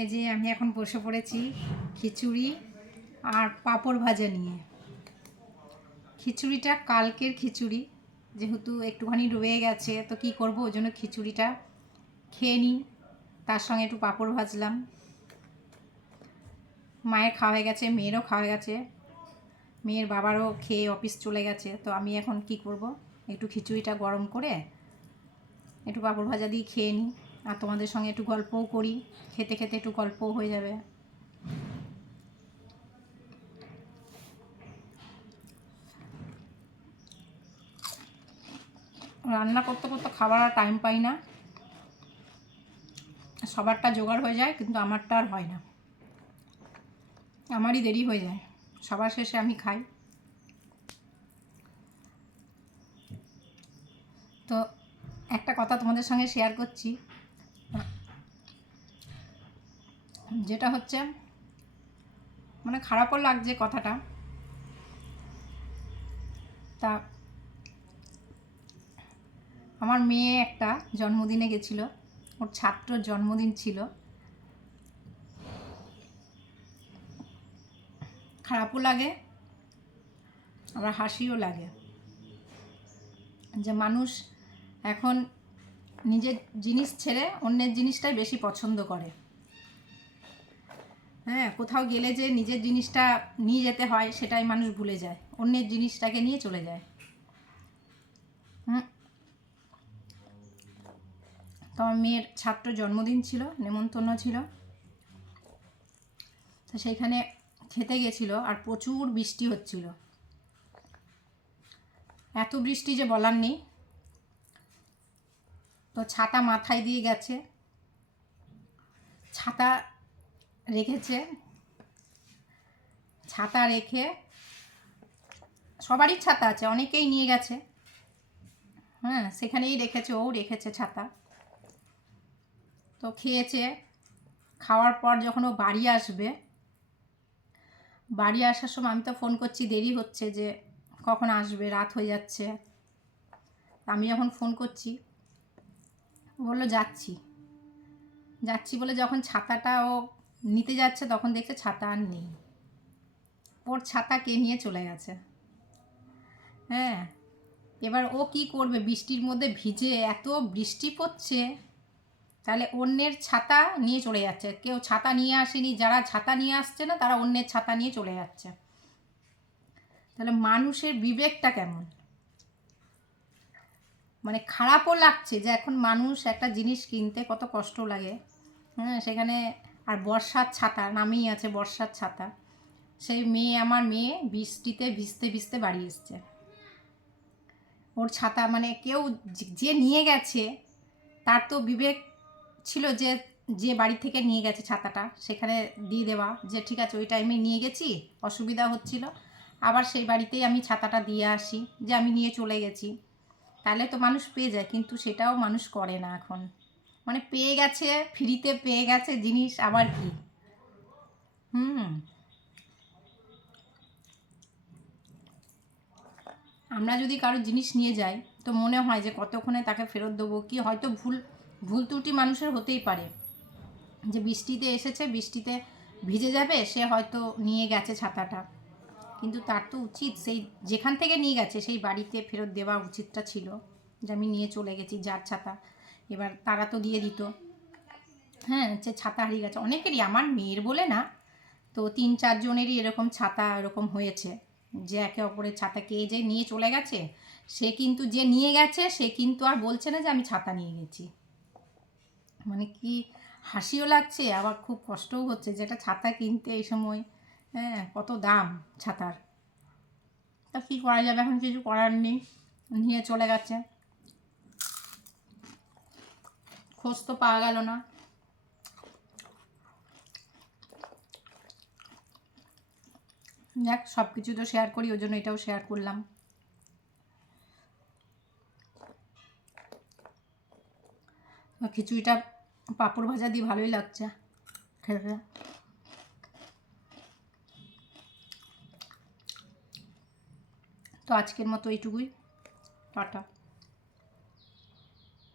এই যে আমি এখন বসে পড়েছি খিচুড়ি আর পাঁপড় ভাজা নিয়ে। খিচুড়িটা কালকের খিচুড়ি, যেহেতু একটুখানি রয়ে গেছে তো কি করব, ওই জন্য খিচুড়িটা খেয়ে নিই, তার সঙ্গে একটু পাঁপড় ভাজলাম। মায়ের খাওয়া হয়ে গেছে, মেয়েরও খাওয়া হয়ে গেছে, মেয়ের বাবারও খেয়ে অফিস চলে গেছে। তো আমি এখন কি করব, একটু খিচুড়িটা গরম করে একটু পাঁপড় ভাজা দিয়ে খেয়ে নিই, আর তোমাদের সঙ্গে একটু গল্পও করি, খেতে খেতে একটু গল্পও হয়ে যাবে। রান্না করতে করতে খাবার আর টাইম পাই না, সবারটা জোগাড় হয়ে যায় কিন্তু আমারটা আর হয় না, আমারই দেরি হয়ে যায়, সবার শেষে আমি খাই। তো একটা কথা তোমাদের সঙ্গে শেয়ার করছি, যেটা হচ্ছে মানে খারাপও লাগছে কথাটা। তা আমার মেয়ে একটা জন্মদিনে গেছিল, ওর ছাত্রর জন্মদিন ছিল। খারাপও লাগে আবার হাসিও লাগে যে মানুষ এখন নিজের জিনিস ছেড়ে অন্যের জিনিসটাই বেশি পছন্দ করে। হ্যাঁ, কোথাও গেলে যে নিজের জিনিসটা নিয়ে যেতে হয় সেটাই মানুষ ভুলে যায়, অন্যের জিনিসটাকে নিয়ে চলে যায়। তো আমার মেয়ের ছাত্র জন্মদিন ছিল, নেমন্তন্ন ছিল, তো সেইখানে খেতে গেছিল আর প্রচুর বৃষ্টি হচ্ছিল, এত বৃষ্টি যে বলার নেই। তো ছাতা মাথায় দিয়ে গেছে, ছাতা রেখেছে, ছাতা রেখে সবারই ছাতা আছে, অনেকেই নিয়ে গেছে, হ্যাঁ সেখানেই রেখেছে, ও রেখেছে ছাতা। তো খেয়েছে, খাওয়ার পর যখন ও বাড়ি আসবে, বাড়ি আসার সময় আমি তো ফোন করছি দেরি হচ্ছে, যে কখন আসবে, রাত হয়ে যাচ্ছে। আমি যখন ফোন করছি ও বললো যাচ্ছি যাচ্ছি বলে যখন ছাতাটা ও নিতে যাচ্ছে তখন দেখছে ছাতা আর নেই, ওর ছাতা কে নিয়ে চলে গেছে। হ্যাঁ, এবার ও কি করবে, বৃষ্টির মধ্যে ভিজে, এত বৃষ্টি পড়ছে, তাহলে অন্যের ছাতা নিয়ে চলে যাচ্ছে। কেউ ছাতা নিয়ে আসেনি, যারা ছাতা নিয়ে আসছে না তারা অন্যের ছাতা নিয়ে চলে যাচ্ছে। তাহলে মানুষের বিবেকটা কেমন, মানে খারাপও লাগছে যে এখন মানুষ একটা জিনিস কিনতে কত কষ্ট লাগে। হ্যাঁ, সেখানে আর বর্ষার ছাতা নামেই আছে, বর্ষার ছাতা। সেই মেয়ে, আমার মেয়ে বৃষ্টিতে ভিজতে ভিজতে বাড়ি এসছে, ওর ছাতা মানে কেউ যে নিয়ে গেছে তার তো বিবেক ছিল যে যে বাড়ি থেকে নিয়ে গেছে ছাতাটা সেখানে দিয়ে দেওয়া, যে ঠিক আছে ওই টাইমে নিয়ে গেছি, অসুবিধা হচ্ছিল, আবার সেই বাড়িতেই আমি ছাতাটা দিয়ে আসি, যে আমি নিয়ে চলে গেছি, তাহলে তো মানুষ পেয়ে যায়। কিন্তু সেটাও মানুষ করে না এখন, মানে পেয়ে গেছে, ফ্রিতে পেয়ে গেছে জিনিস, আবার কি। আমরা যদি কারো জিনিস নিয়ে যাই তো মনে হয় যে কতক্ষণে তাকে ফেরত দেবো, কি হয়তো ভুল ভুল ত্রুটি মানুষের হতেই পারে, যে বৃষ্টিতে এসেছে, বৃষ্টিতে ভিজে যাবে, সে হয়তো নিয়ে গেছে ছাতাটা, কিন্তু তার তো উচিত সেই যেখান থেকে নিয়ে গেছে সেই বাড়িতে ফেরত দেওয়া উচিতটা ছিল, যে আমি নিয়ে চলে গেছি যার ছাতা। এবার তারা তো দিয়ে দিত। হ্যাঁ, যে ছাতা হারিয়ে গেছে অনেকেরই, আমার মেয়ের বলে না, তো 3-4 জনেরই এরকম ছাতা এরকম হয়েছে, যে একে অপরের ছাতা কে যে নিয়ে চলে গেছে, সে কিন্তু যে নিয়ে গেছে সে কিন্তু আর বলছে না যে আমি ছাতা নিয়ে গেছি। মানে কি হাসিও লাগছে আবার খুব কষ্টও হচ্ছে, যেটা ছাতা কিনতে এই সময়, হ্যাঁ কত দাম ছাতার। তা কী করা যাবে, এখন কিছু করার নেই, নিয়ে চলে গেছে, খোঁজ তো পাওয়া গেল না। দেখ, সব কিছু তো শেয়ার করি, ওই জন্য এটাও শেয়ার করলাম। খিচুড়িটা পাঁপড় ভাজা দিয়ে ভালোই লাগছে খেতে। তো আজকের মতো এইটুকুই, টাটা।